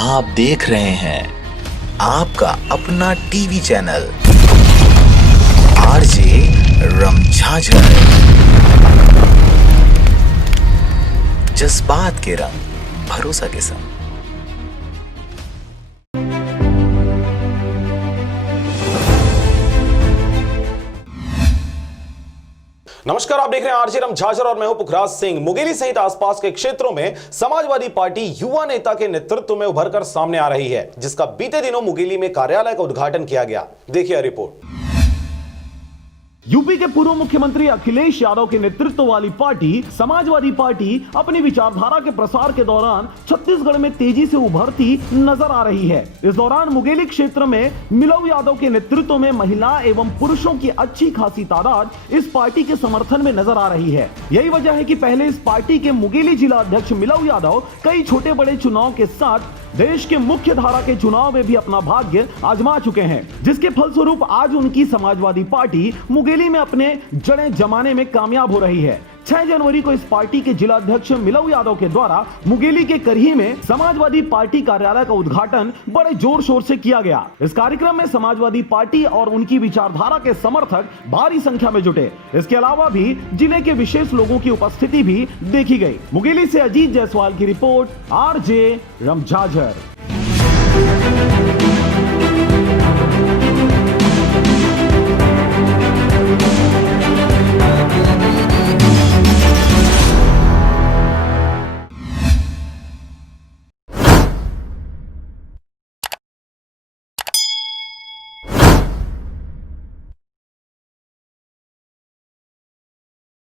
आप देख रहे हैं आपका अपना टीवी चैनल आरजे रमझाझर। जज्बात के रंग, भरोसा के संग। नमस्कार, आप देख रहे हैं आरजे रमझाझर और मैं हूं पुखराज सिंह। मुंगेली सहित आसपास के क्षेत्रों में समाजवादी पार्टी युवा नेता के नेतृत्व में उभरकर सामने आ रही है, जिसका बीते दिनों मुंगेली में कार्यालय का उद्घाटन किया गया। देखिए रिपोर्ट। यूपी के पूर्व मुख्यमंत्री अखिलेश यादव के नेतृत्व वाली पार्टी समाजवादी पार्टी अपनी विचारधारा के प्रसार के दौरान छत्तीसगढ़ में तेजी से उभरती नजर आ रही है। इस दौरान मुंगेली क्षेत्र में मिलऊ यादव के नेतृत्व में महिला एवं पुरुषों की अच्छी खासी तादाद इस पार्टी के समर्थन में नजर आ रही है। यही वजह है कि पहले इस पार्टी के मुंगेली जिला अध्यक्ष मिलऊ यादव कई छोटे बड़े चुनाव के साथ देश के मुख्य धारा के चुनाव में भी अपना भाग्य आजमा चुके हैं, जिसके फलस्वरूप आज उनकी समाजवादी पार्टी मुंगेली में अपने जड़ें जमाने में कामयाब हो रही है। 6 जनवरी को इस पार्टी के जिला अध्यक्ष मिलऊ यादव के द्वारा मुंगेली के करही में समाजवादी पार्टी कार्यालय का उद्घाटन बड़े जोर शोर से किया गया। इस कार्यक्रम में समाजवादी पार्टी और उनकी विचारधारा के समर्थक भारी संख्या में जुटे। इसके अलावा भी जिले के विशेष लोगों की उपस्थिति भी देखी गई। मुंगेली से अजीत जायसवाल की रिपोर्ट, आरजे रमझाझर।